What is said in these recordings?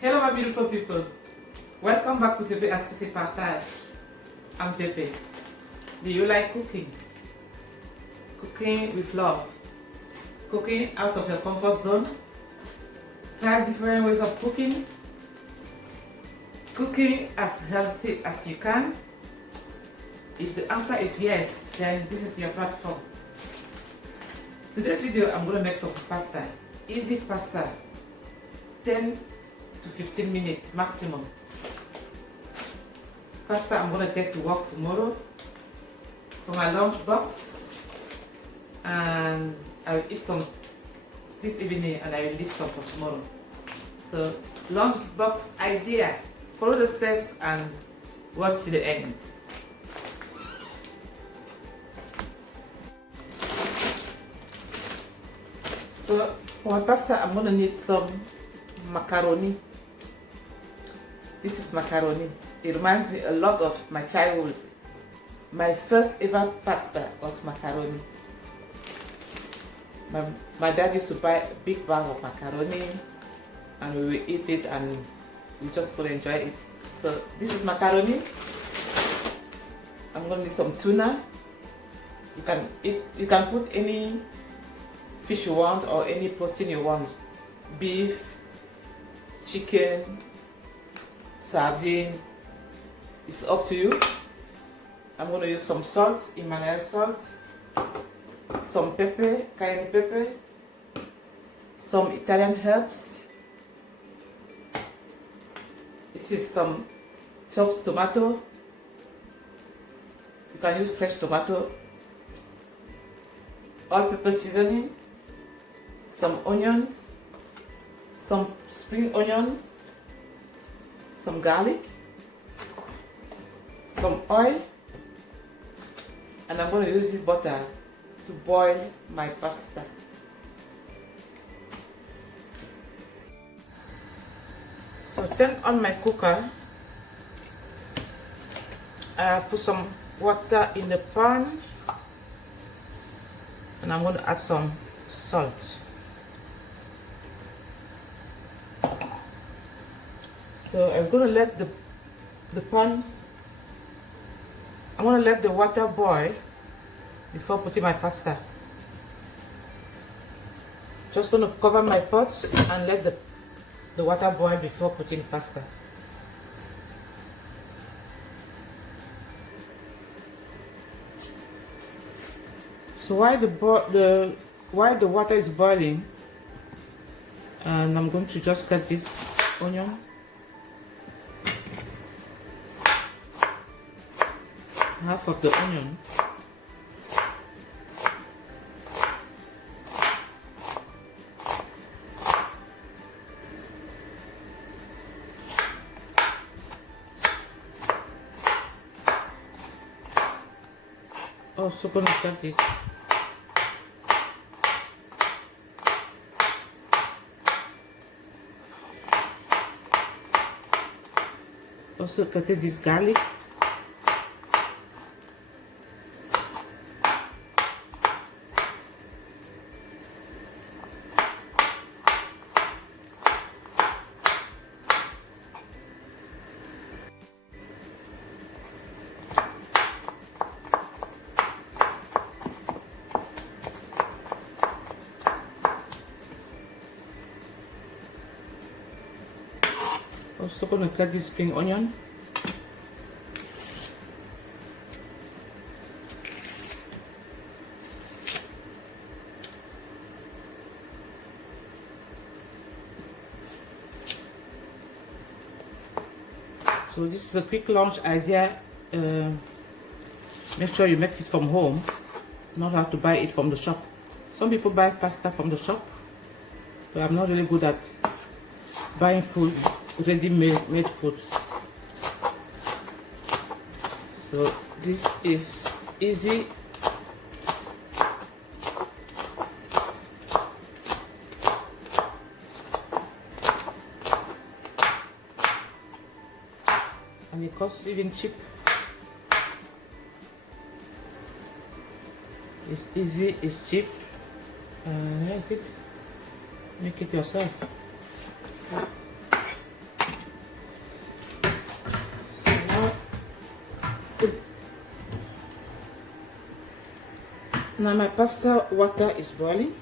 Hello my beautiful people, welcome back to Pepe Astuce et Partage. I'm Pepe. Do you like cooking? Cooking with love? Cooking out of your comfort zone? Try different ways of cooking? Cooking as healthy as you can? If the answer is yes, then this is your platform. Today's video I'm going to make some pasta. Easy pasta. 10 to 15 minutes maximum. Pasta I'm going to take to work tomorrow for my lunch box, and I will eat some this evening and I will leave some for tomorrow. So lunch box idea. Follow the steps and watch to the end. So for my pasta I'm going to need some macaroni. This is macaroni. It reminds me a lot of my childhood. My first ever pasta was macaroni. My dad used to buy a big bag of macaroni and we would eat it and we just could enjoy it. So this is macaroni. I'm going to need some tuna. You can put any fish you want or any protein you want. Beef, chicken, sardine, it's up to you. I'm going to use some salt, Himalayan salt, some pepper, cayenne pepper, some Italian herbs. This is some chopped tomato. You can use fresh tomato, all-purpose seasoning, some onions, some spring onions, some garlic, some oil, and I'm going to use this butter to boil my pasta. So turn on my cooker. I have put some water in the pan and I'm going to add some salt. So I'm going to let the water boil before putting my pasta. Just going to cover my pot and let the water boil before putting pasta. So while the water is boiling, and I'm going to just cut this onion. Half of the onion. Also gonna cut this. Also cut this garlic. Also gonna cut this spring onion. So this is a quick lunch idea. Make sure you make it from home, not have to buy it from the shop. Some people buy pasta from the shop, but I'm not really good at buying food, already made food. So this is easy. And it costs even cheap. It's easy, it's cheap. Here is it. Make it yourself. Now my pasta water is boiling.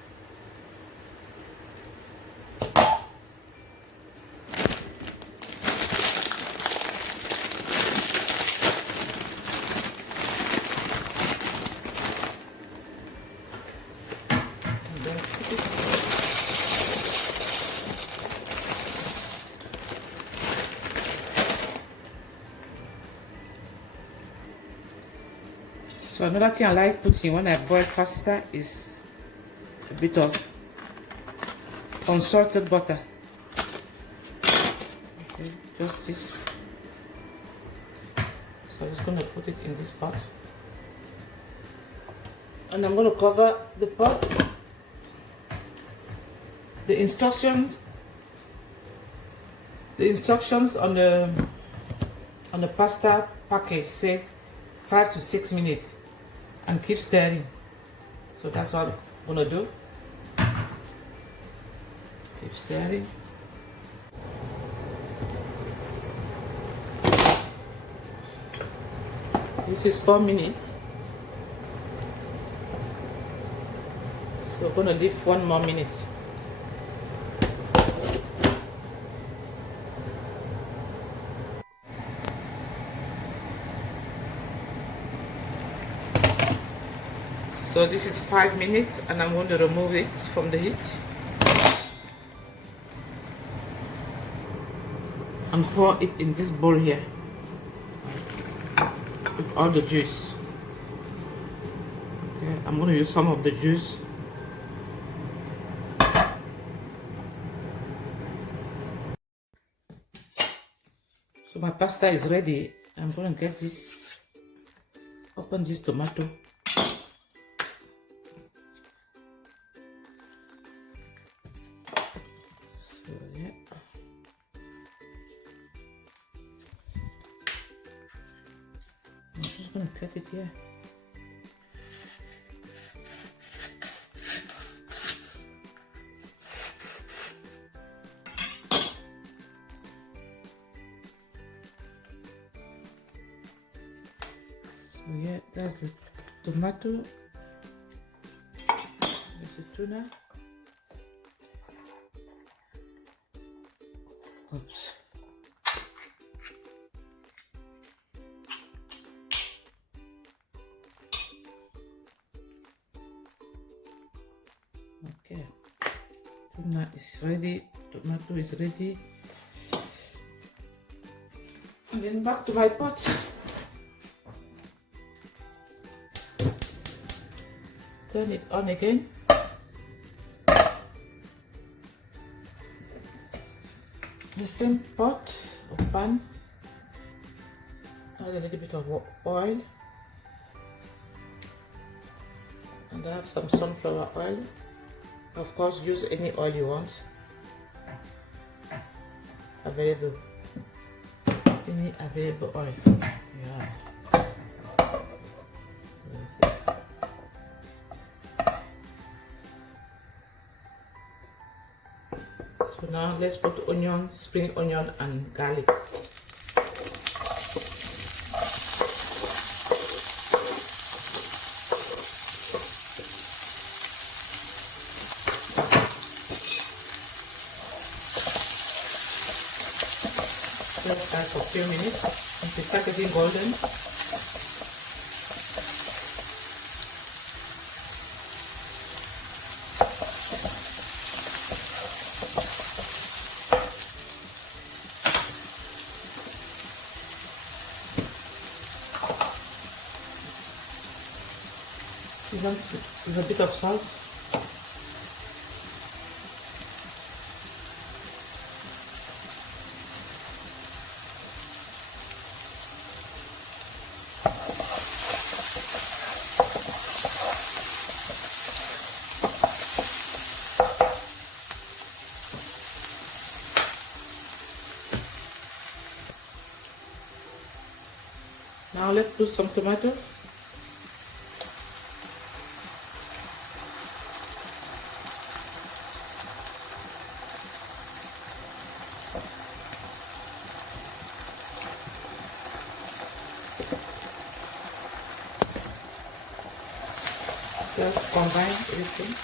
So another thing I like putting when I boil pasta is a bit of unsalted butter. Okay, just this. So I'm just going to put it in this pot. And I'm going to cover the pot. The instructions on the pasta package said 5 to 6 minutes. And keep stirring. So that's what I'm gonna do. Keep stirring. This is 4 minutes. So we're gonna leave 1 more minute. So this is 5 minutes and I'm going to remove it from the heat and pour it in this bowl here with all the juice. Okay, I'm going to use some of the juice. So my pasta is ready. I'm going to get this, open this tomato. I'm just going to cut it here. So yeah, that's the tomato. There's the tuna. Oops. Okay, tuna is ready, tomato is ready. And then back to my pot. Turn it on again. The same pot or pan. Add a little bit of oil. And I have some sunflower oil. Of course, use any oil you want. Available. Any available oil you have. So now let's put onion, spring onion and garlic. Let's fry for a few minutes until it starts getting golden. Season with a bit of salt. Now let's put some tomato. Just combine everything.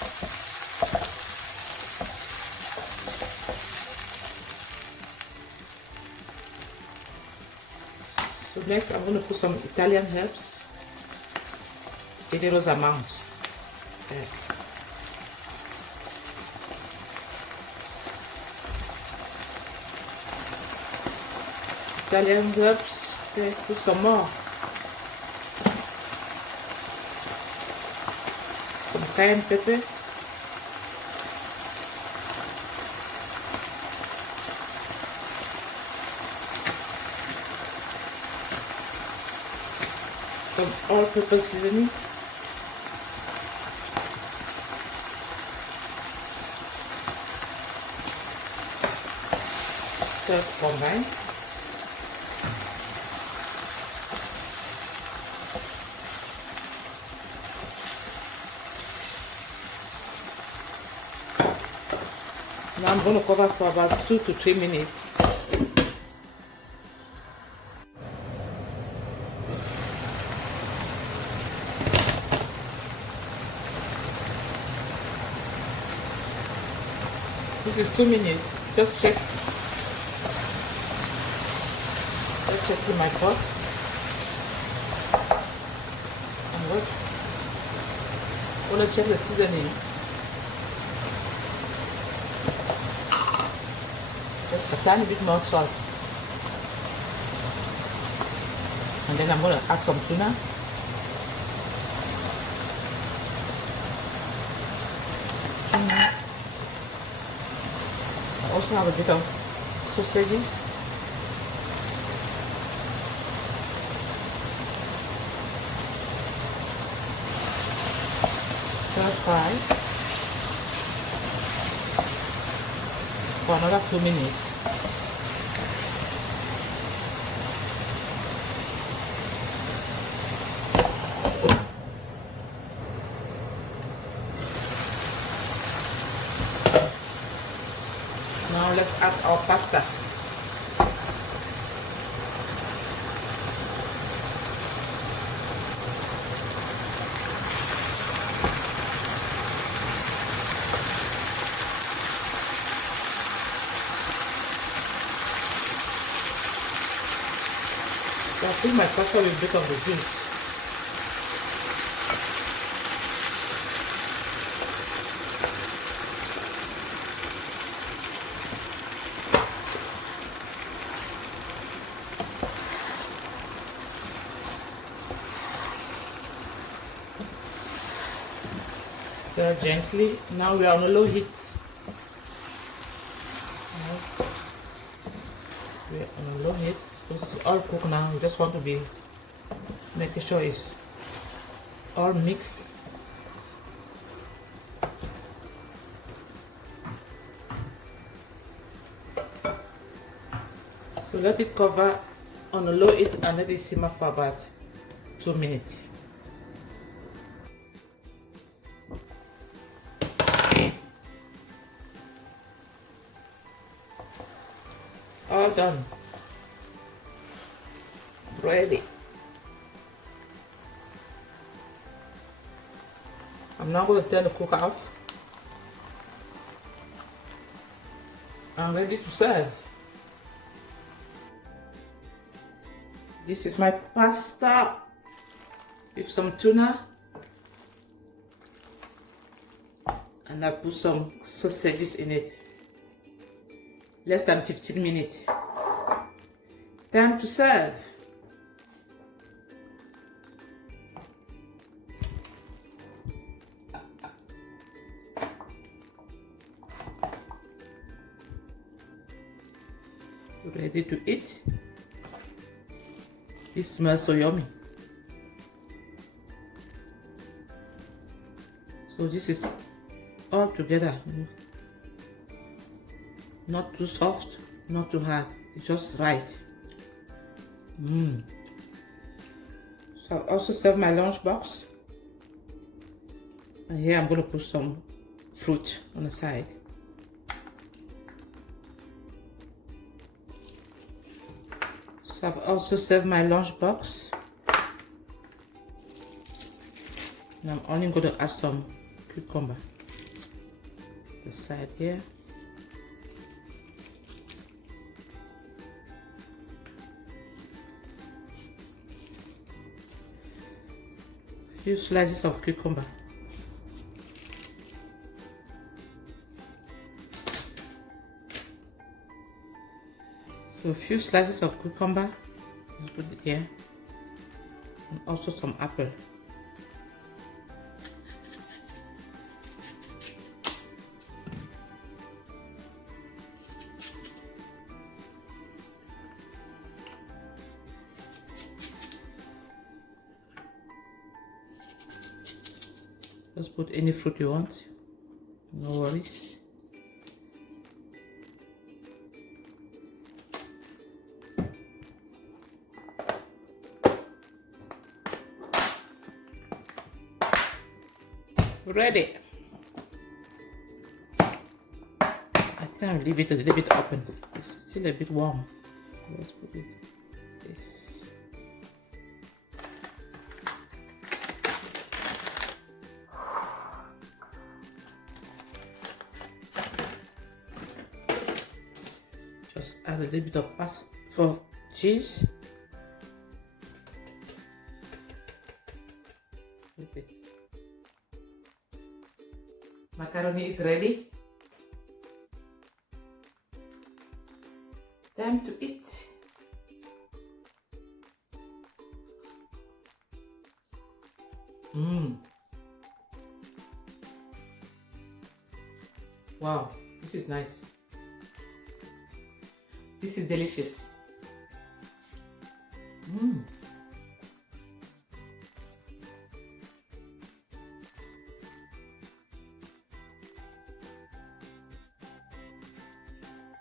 So next I'm going to put some Italian herbs, generous amounts. Okay. Italian herbs, okay, put some more. Some cayenne pepper. Some all-purpose seasoning. Just combine. Now I'm going to cover for about 2 to 3 minutes. This is 2 minutes. Just check. Let's check in my pot. And what? I want to check the seasoning. Just a tiny bit more salt. And then I'm going to add some tuna. I also have a bit of sausages. Stir fry for another 2 minutes. Now let's add our pasta. So I fill my pasta with a bit of the juice. Stir gently. Now we are on a low heat. We are on a low heat. It's all cooked now. We just want to be making sure it's all mixed. So let it cover on a low heat and let it simmer for about 2 minutes. All done. Ready. I'm now going to turn the cooker off. I'm ready to serve. This is my pasta with some tuna, and I put some sausages in it. Less than 15 minutes. Time to serve. Ready to eat. This smells so yummy. So this is all together. Not too soft, not too hard. It's just right. So I also serve my lunch box. And here I'm going to put some fruit on the side. So I've also served my lunch box. Now I'm only going to add some cucumber. The side here. Few slices of cucumber. So a few slices of cucumber. Let's put it here. And also some apple. Just put any fruit you want, no worries. Ready. I think I'll leave it a little bit open. It's still a bit warm. Let's put it this. Just add a little bit of for cheese. That's it. Macaroni is ready. Time to eat. Wow, this is nice. This is delicious.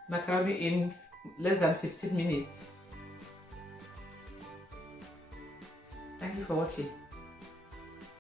Macaroni in less than 15 minutes. Thank you for watching.